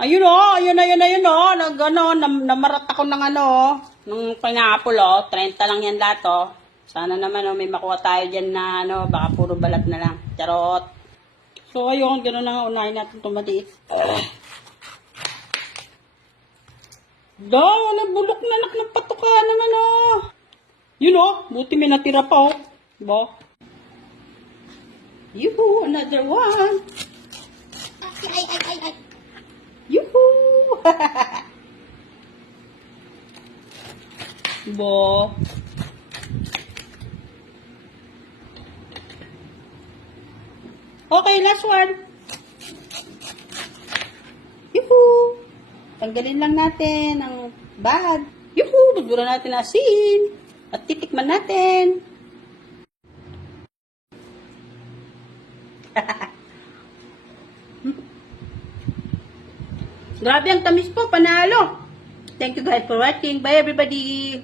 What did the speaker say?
Ayun o, ayun o. Namarat ako ng ng pineapple o. 30 lang yan lahat o. Sana naman may makuha tayo dyan na baka puro balat na lang. Charot. So ayun, gano'n na nga, unahin natin tumatiis. Nabulok na anak ng patuka naman o. Yun o, buti may natira pa o. Diba? Yuhu, another one. Ay. Yuhu! Bo. Okay, last one. Yuhu! Tanggalin lang natin ang bag. Yuhu! Magdura natin asin. At titikman natin. Grabe ang tamis po, panalo. Thank you guys for watching. Bye everybody.